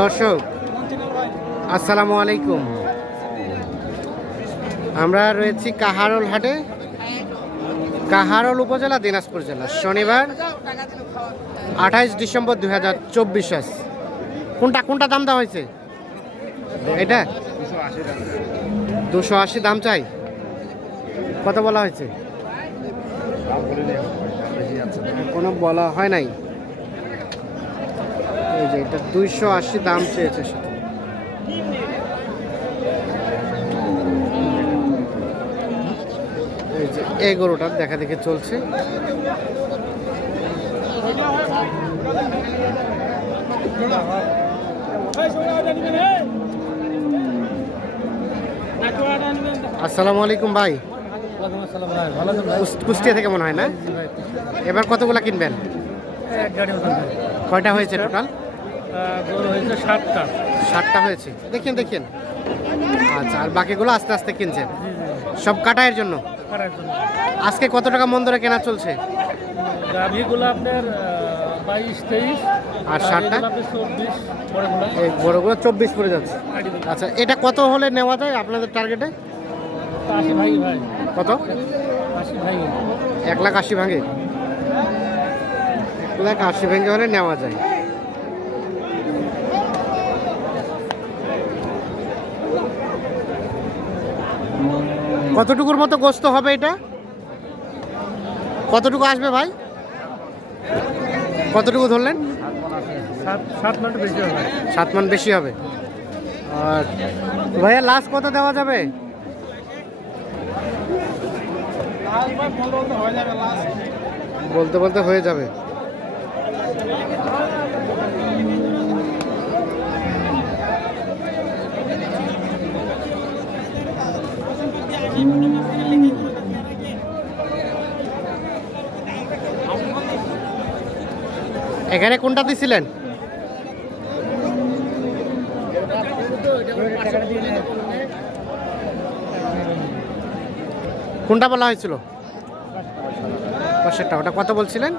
দর্শক, আসসালামু আলাইকুম। আমরা রয়েছি কাহারল হাটে, কাহারল উপজেলা, দিনাজপুর জেলা। শনিবার আঠাইশ ডিসেম্বর দুই হাজার চব্বিশ কোনটা কোনটা দাম দেওয়া হয়েছে? এটা? দুশো আশি দাম চাই। কত বলা হয়েছে? কোনো বলা হয় নাই। এটা দুইশো আশি দাম চেয়েছে সে। এই যে এই গরুটার দেখা দেখে চলছে। আসসালামু আলাইকুম ভাই। কুষ্টিয়া থেকে মনে হয় না? এবার কতগুলা কিনবেন? কয়টা হয়েছে টোটাল? গরু হয়েছে সাতটা। ষাটটা হয়েছে। দেখেন দেখেন। আচ্ছা আর বাকিগুলো আস্তে আস্তে কিনছেন? সব কাটায়ের জন্য? আজকে কত টাকা মন ধরে কেনা চলছে? গাভিগুলো আপনার বাইশ তেইশ। আর ষাটটা? এই বড়গুলো চব্বিশ পড়ে যাচ্ছে। আচ্ছা এটা কত হলে নেওয়া যায় আপনাদের টার্গেটে কত? এক লাখ আশি ভাঙে এক লাখ আশি ভেঙে হলে নেওয়া যায়। কতটুকুর মতো গোস্ত হবে এটা? কতটুকু আসবে ভাই? কতটুকু ধরলেন? সাত মান বেশি হবে। আর ভাইয়া লাস্ট কত দেওয়া যাবে? বলতে বলতে হয়ে যাবে। এখানে কোনটা দিছিলেন? কোনটা বলা হয়েছিল? পাঁচশোটা। ওটা কত বলছিলেন?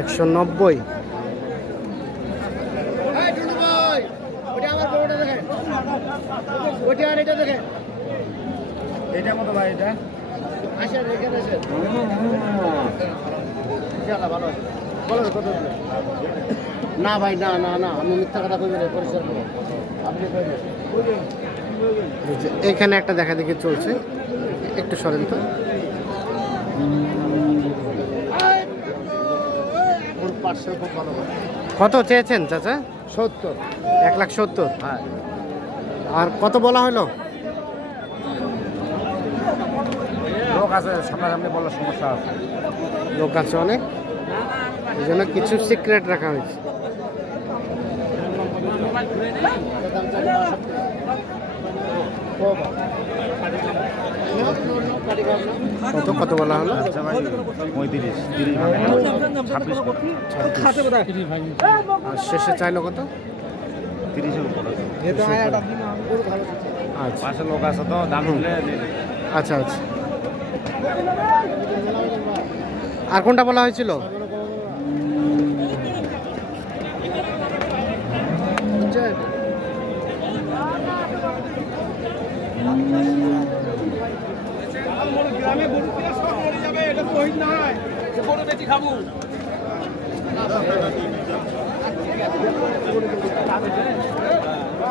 একশো নব্বই। এটা কত ভাই এটা? না ভাই না না না আমি মিথ্যা কথা কইবে না পরিষ্কার করব আপনি কইবেন। এখানে একটা দেখা দেখি চলছে। একটু সরেন তো। কত চেয়েছেন চাচা? সত্তর। এক লাখ সত্তর? হ্যাঁ। আর কত বলা হলো? লোক আছে সামনাসামনি বলার সমস্যা আছে। লোক আছে অনেক। এই জন্য কিছু সিক্রেট রাখা হয়েছে। কত কত বলা হলো? পঁয়ত্রিশ তিরিশ ছাব্বিশ শেষে চাইলো কত? তিরিশের উপরে আচ্ছা। পাশে লোক আছে তো দাম দিলে আচ্ছা আচ্ছা। আর কোনটা বলা হয়েছিল?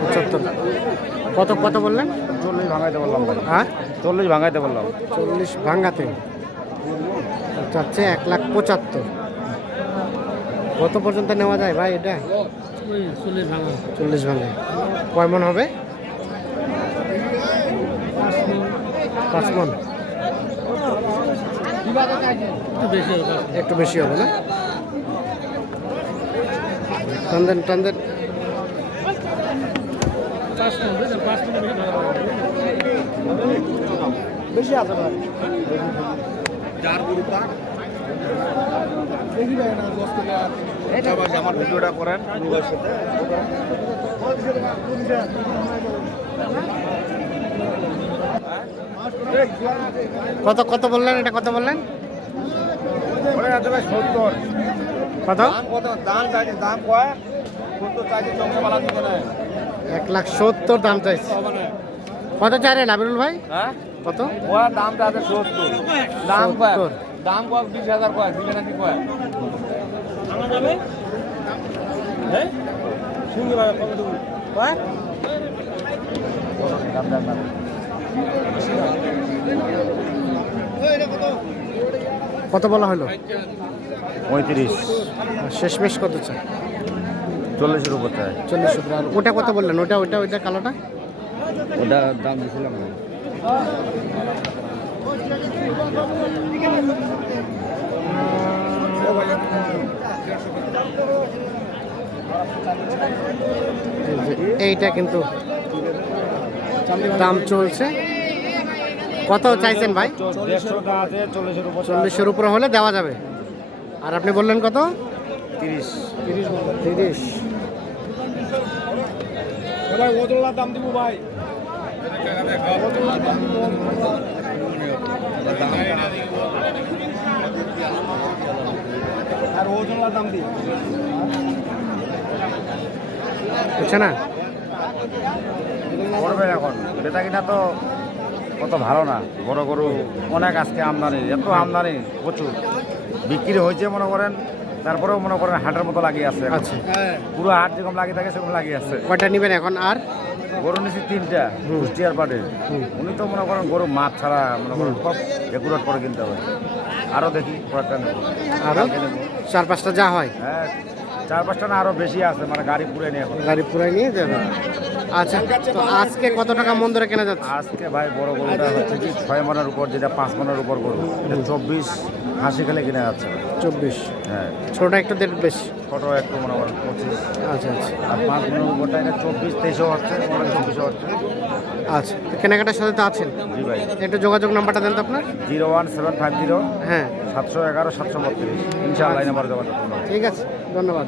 পঁচাত্তর। কত কত বললেন? চল্লিশ ভাঙাইতে বললাম হ্যাঁ? চল্লিশ ভাঙাইতে বললাম। চল্লিশ ভাঙ্গাতে চাচ্ছে এক লাখ পঁচাত্তর। কত পর্যন্ত নেওয়া যায় ভাই এটা? চল্লিশ ভাঙে কয় মন হবে? পাঁচ মন। একটু বেশি হবে না? টান দেন টান দেন। বেশি আছে ভাই এটা ভাই আমার ভিডিওটা করেন রুবের সাথে। কত কত বললেন? এটা কত বললেন? আছে ভাই সত্তর। কত? দাম কত? দাম চাইছে দাম কয়? সত্তর চাইছে না এক লাখ সত্তর দাম চাইছে। কত চাই চাইলেন আবিরুল ভাই? হ্যাঁ? কত? ওর দামটা আছে সত্তর। দাম কয়। দাম কয়? বিশ হাজার কয়? দিবে নাকি কয়? কত বলা হলো? পঁয়ত্রিশ। শেষমেশ কত চাই? চল্লিশের উপর চাই। চল্লিশ উপরে। আর ওটা কত বললেন? ওটা ওটা ওইটা কালোটা? ওটা দাম দিয়েছিলাম এইটা কিন্তু দাম চলছে। কত চাইছেন ভাই? চল্লিশের উপরে হলে দেওয়া যাবে। আর আপনি বললেন কত? তিরিশ। তিরিশ। ভাই ওজনলার দাম দিব ভাই। আর দাম বুঝছে না? করবে এখন। বেতা কিনা তো কত ভালো না। বড় গরু অনেক আজকে আমদানি। এত আমদানি প্রচুর। বিক্রি হয়েছে মনে করেন তারপরেও মনে করেন হাটের মতো লাগিয়ে আছে। আচ্ছা। পুরো হাট যেরকম লাগিয়ে থাকে সেরকম লাগিয়ে আছে। কয়টা নেবেন এখন আর? গরু নিছি তিনটা। কুষ্টিয়ার পাটের। উনি তো মনে করেন গরু মাছ ছাড়া মনে করেন সব একুরেট করে কিনতে হবে। আরও দেখি কয়েকটা নেব। আরও চার পাঁচটা যা হয়? হ্যাঁ চার পাঁচটা না আরও বেশি আছে মানে গাড়ি পুরে নিয়ে এখন। গাড়ি পুরাই নিয়ে যাবে? আচ্ছা তো আজকে কত টাকা মন ধরে কেনা যাচ্ছে? আজকে ভাই বড় গরুটা হচ্ছে কি ছয় মনের উপর যেটা পাঁচ মনের উপর গরু চব্বিশ হাসি খেলে কিনে যাচ্ছে। চব্বিশ। হ্যাঁ। ছোটটা একটু দেড় বেশি। ছোটো একটু মনে করেন পঁচিশ। আচ্ছা আচ্ছা। আর পাঁচ উপরটা এটা চব্বিশ তেইশও হচ্ছে মনে চব্বিশও হচ্ছে। আচ্ছা কেনাকাটার সাথে তো আছেন? জি ভাই। একটু যোগাযোগ নাম্বারটা দেন তো আপনার। Zero one seven five zero হ্যাঁ। সাতশো এগারো সাতশো বত্রিশ। ইনশাআল্লাহ নাম্বার যোগাযোগ ঠিক আছে ধন্যবাদ।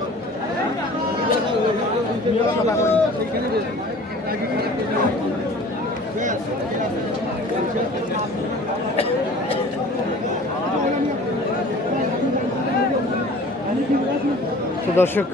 তো দর্শক